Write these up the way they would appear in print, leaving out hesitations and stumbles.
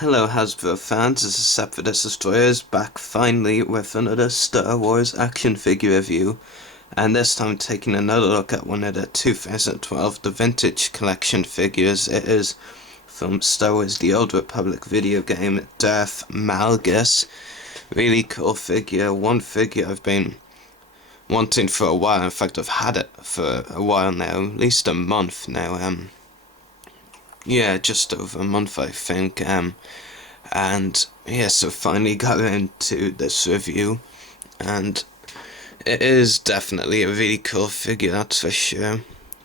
Hello Hasbro fans, this is Sep for Destroyers back finally with another Star Wars action figure review, and this time taking another look at one of the 2012 The Vintage Collection figures. It is from Star Wars The Old Republic video game, Darth Malgus. Really cool figure, one figure I've been wanting for a while. In fact, I've had it for a while now, at least a month now. Yeah, just over a month I think. And yeah, so finally got into this review, and it is definitely a really cool figure, that's for sure.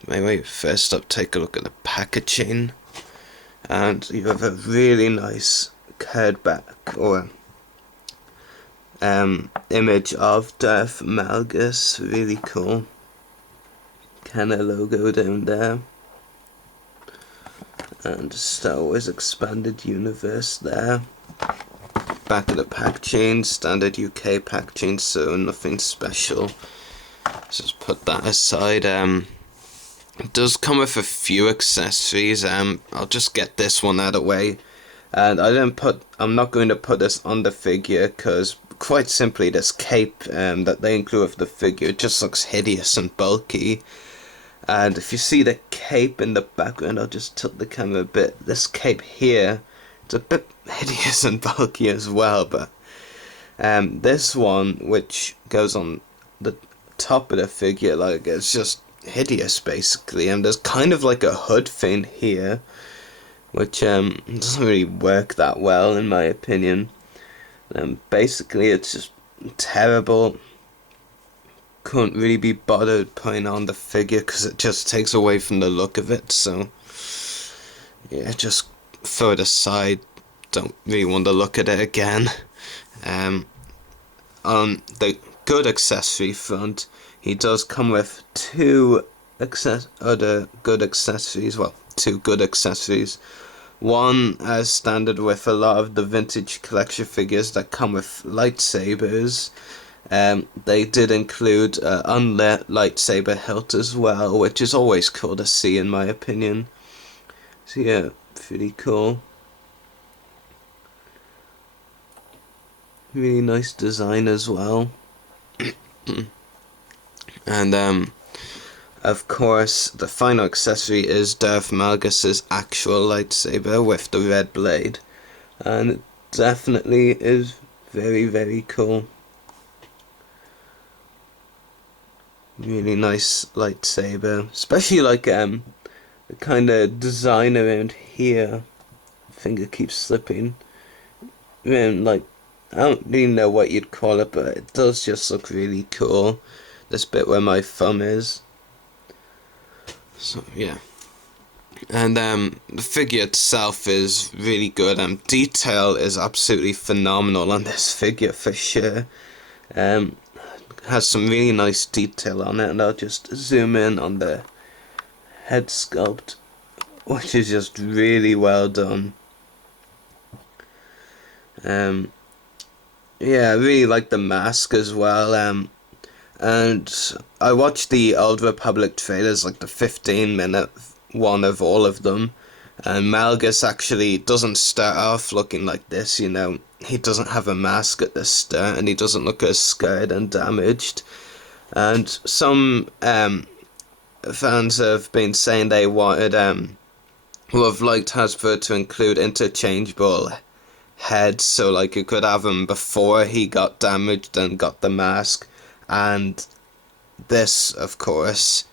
Anyway, first up, take a look at the packaging, and you have a really nice card back or image of Darth Malgus, really cool. Kind of logo down there. And Star Wars Expanded Universe there. Back of the packaging, standard UK packaging, so nothing special. Let's just put that aside. It does come with a few accessories. I'll just get this one out of the way. And I'm not going to put this on the figure because quite simply this cape that they include with the figure just looks hideous and bulky. And if you see the cape in the background, I'll just tilt the camera a bit. This cape here, it's a bit hideous and bulky as well, but this one, which goes on the top of the figure, like, it's just hideous basically. And there's kind of like a hood thing here, which doesn't really work that well in my opinion. Basically it's just terrible. Couldn't really be bothered putting on the figure because it just takes away from the look of it, so yeah, just throw it aside. Don't really want to look at it again. On the good accessory front, he does come with two good accessories. One, as standard with a lot of the vintage collection figures that come with lightsabers. They did include unlit lightsaber hilt as well, which is always cool to see in my opinion. So yeah, pretty cool. Really nice design as well. And of course, the final accessory is Darth Malgus' actual lightsaber with the red blade, and it definitely is very, very cool. Really nice lightsaber, especially like the kind of design around here. Finger keeps slipping. Like, I don't really know what you'd call it, but it does just look really cool. This bit where my thumb is. So yeah, and the figure itself is really good. Detail is absolutely phenomenal on this figure for sure. Has some really nice detail on it, and I'll just zoom in on the head sculpt, which is just really well done. Yeah, I really like the mask as well. And I watched the Old Republic trailers, like the 15-minute one of all of them, and Malgus actually doesn't start off looking like this, you know. He doesn't have a mask at the start, and he doesn't look as scarred and damaged. And some fans have been saying they wanted, who have liked Hasbro to include interchangeable heads, so like you could have him before he got damaged and got the mask, and this, of course.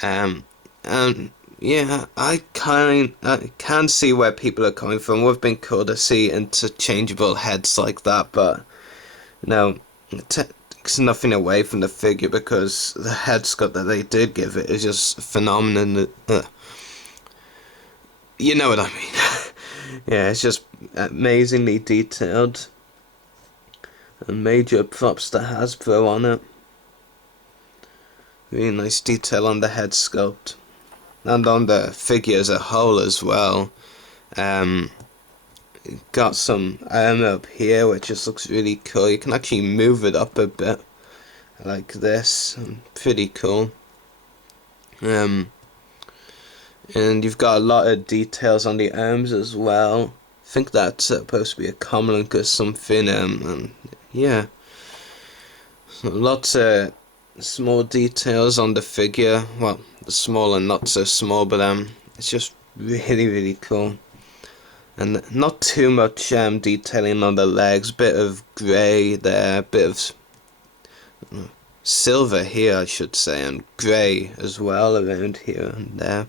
And yeah, I can see where people are coming from. It would have been cool to see interchangeable heads like that, but no, it takes nothing away from the figure because the head sculpt that they did give it is just phenomenal. You know what I mean? Yeah, it's just amazingly detailed, and major props to Hasbro on it. Really nice detail on the head sculpt. And on the figure as a whole as well. Got some armor up here which just looks really cool. You can actually move it up a bit like this. Pretty cool. And you've got a lot of details on the arms as well. think that's supposed to be a comlink or something. And yeah, so lots of small details on the figure. Well, the small and not so small, but it's just really cool. And not too much detailing on the legs. Bit of grey there, bit of silver here, I should say, and grey as well around here and there.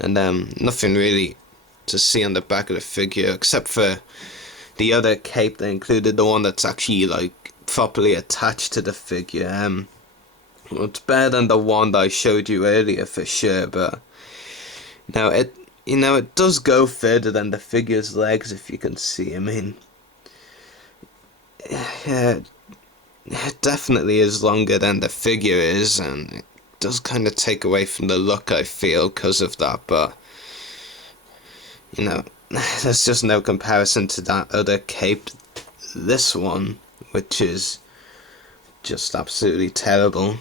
And nothing really to see on the back of the figure except for the other cape they included, the one that's actually like properly attached to the figure. Well, it's better than the one that I showed you earlier for sure, but now it does go further than the figure's legs, if you can see. I mean, yeah, it definitely is longer than the figure is, and it does kind of take away from the look, I feel, because of that, but there's just no comparison to that other cape. This one, which is just absolutely terrible.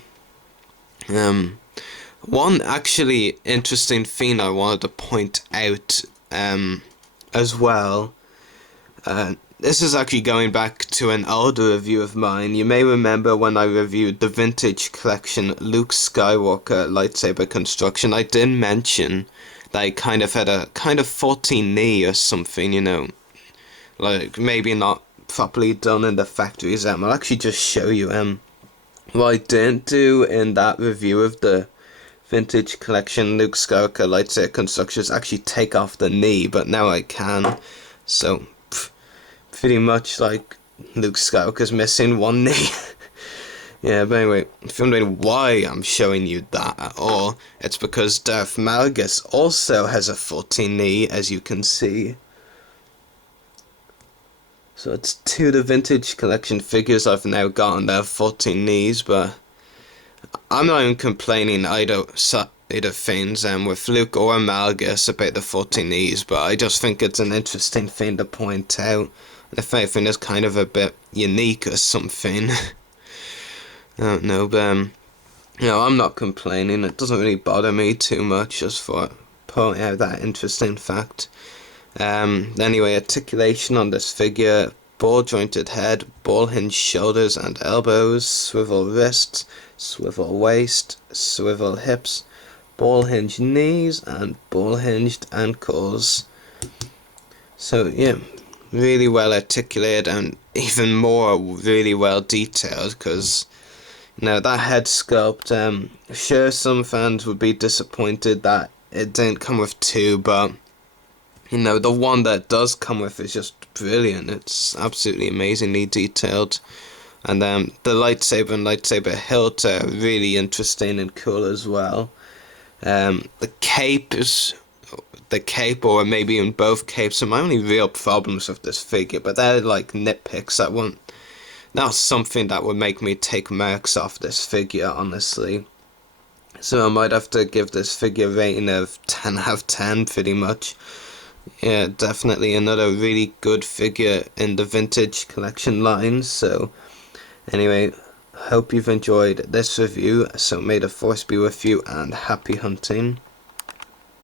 One actually interesting thing I wanted to point out as well. This is actually going back to an older review of mine. You may remember when I reviewed the Vintage Collection Luke Skywalker lightsaber construction, I did mention that he kind of had a kind of 14 knee or something, like maybe not properly done in the factories. I'll actually just show you what I didn't do in that review of the Vintage Collection Luke Skywalker lightsaber construction is actually take off the knee, but now I can. So pretty much like Luke Skywalker's missing one knee. Yeah, but anyway, if you're wondering why I'm showing you that at all, it's because Darth Malgus also has a 14 knee, as you can see. So it's two of the Vintage Collection figures I've now gotten that have 14 knees, but I'm not even complaining either things with Luke or Malgus about the 14 knees, but I just think it's an interesting thing to point out. If anything, it's kind of a bit unique or something. I don't know, but I'm not complaining. It doesn't really bother me too much, just for pointing out that interesting fact. Anyway, articulation on this figure: ball jointed head, ball hinged shoulders and elbows, swivel wrists, swivel waist, swivel hips, ball hinged knees, and ball hinged ankles. So yeah, really well articulated, and even more really well detailed, because that head sculpt, sure, some fans would be disappointed that it didn't come with two, but the one that does come with is just brilliant. It's absolutely amazingly detailed, and the lightsaber and lightsaber hilt are really interesting and cool as well. The cape, or maybe in both capes, are my only real problems with this figure, but they're like nitpicks that won't. That's something that would make me take marks off this figure, honestly. So I might have to give this figure a rating of 10 out of 10, pretty much. Yeah, definitely another really good figure in the Vintage Collection line. So anyway, hope you've enjoyed this review. So may the force be with you, and happy hunting.